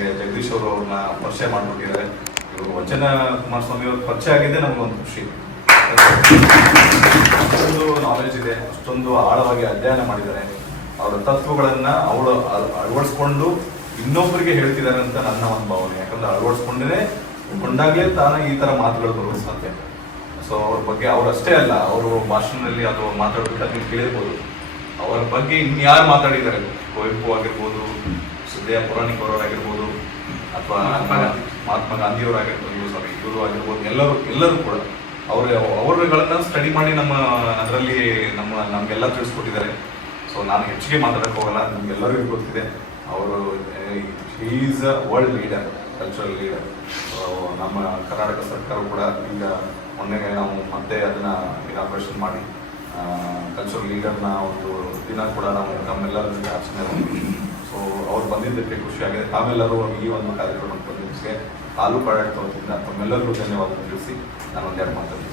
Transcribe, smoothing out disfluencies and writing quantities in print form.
ನಮಗೆ ಜಗದೀಶ್ ಅವರು ಅವ್ರನ್ನ ಪರಿಚಯ ಮಾಡಿಬಿಟ್ಟಿದ್ದಾರೆ. ಇವರು ವಚನ ಕುಮಾರಸ್ವಾಮಿ ಅವ್ರ ಪರಿಚಯ ಆಗಿದ್ದೆ ನಮಗೊಂದು ಖುಷಿ. ಅಷ್ಟೊಂದು ನಾಲೆಜ್ ಇದೆ, ಅಷ್ಟೊಂದು ಆಳವಾಗಿ ಅಧ್ಯಯನ ಮಾಡಿದ್ದಾರೆ. ಅವರ ತತ್ವಗಳನ್ನು ಅವರು ಅಳವಡಿಸ್ಕೊಂಡು ಇನ್ನೊಬ್ಬರಿಗೆ ಹೇಳ್ತಿದ್ದಾರೆ ಅಂತ ನನ್ನ ಒಂದು ಭಾವನೆ. ಯಾಕಂದ್ರೆ ಅಳವಡಿಸ್ಕೊಂಡಾಗಲೇ ತಾನೇ ಈ ಥರ ಮಾತುಗಳು ಬರೋದು ಸಾಧ್ಯ. ಸೊ ಅವ್ರ ಬಗ್ಗೆ ಅವರಷ್ಟೇ ಅಲ್ಲ, ಅವರು ಭಾಷಣದಲ್ಲಿ ಅದು ಮಾತಾಡ್ಬಿಟ್ಟು ನೀವು ಕೇಳಿರ್ಬೋದು. ಅವರ ಬಗ್ಗೆ ಇನ್ಯಾರು ಮಾತಾಡಿದ್ದಾರೆ, ಕುವೆಂಪು ಆಗಿರ್ಬೋದು, ಸಿದ್ದಯ್ಯ ಪುರಾಣಿಕ್ ಅವರಾಗಿರ್ಬೋದು, ಅಥವಾ ಮಹಾತ್ಮ ಗಾಂಧಿಯವರಾಗಿರ್ಬೋದು, ಇವರು ಆಗಿರ್ಬೋದು, ಎಲ್ಲರೂ ಕೂಡ ಅವರುಗಳನ್ನ ಸ್ಟಡಿ ಮಾಡಿ ಅದರಲ್ಲಿ ನಮಗೆಲ್ಲ ತಿಳಿಸ್ಕೊಟ್ಟಿದ್ದಾರೆ. ಸೊ ನಾನು ಹೆಚ್ಚಿಗೆ ಮಾತಾಡಕ್ಕೆ ಹೋಗಲ್ಲ, ನಿಮ್ಗೆಲ್ಲರಿಗೂ ಗೊತ್ತಿದೆ ಅವರು is a world leader, cultural leader. ನಮ್ಮ ಕರ್ನಾಟಕ ಸರ್ಕಾರ ಕೂಡ ಈಗ ಮೊನ್ನೆ ನಾವು ಮತ್ತೆ ಅದನ್ನ ಇನಾಗ್ರೇಷನ್ ಮಾಡಿ ಕಲ್ಚರಲ್ ಲೀಡರ್ನ ಒಂದು ದಿನ ಕೂಡ ನಾವು ನಮ್ಮೆಲ್ಲರ ಜೊತೆ ಆಚರಣೆ ಮಾಡಿದ್ವಿ. ಸೊ ಅವ್ರು ಬಂದಿದ್ದಕ್ಕೆ ಖುಷಿಯಾಗಿದೆ. ತಾವೆಲ್ಲರೂ ಈ ಒಂದು ಕಾರ್ಯಕ್ರಮಕ್ಕೆ ಬಂದಿದ್ದಕ್ಕೆ ತಾಲೂಕು ಆಡಳಿತ ವತಿಯಿಂದ ತಮ್ಮೆಲ್ಲರಿಗೂ ಧನ್ಯವಾದ ತಿಳಿಸಿ ನಾನು ಒಂದೆರಡು ಮಾತಾಡ್ತೀನಿ.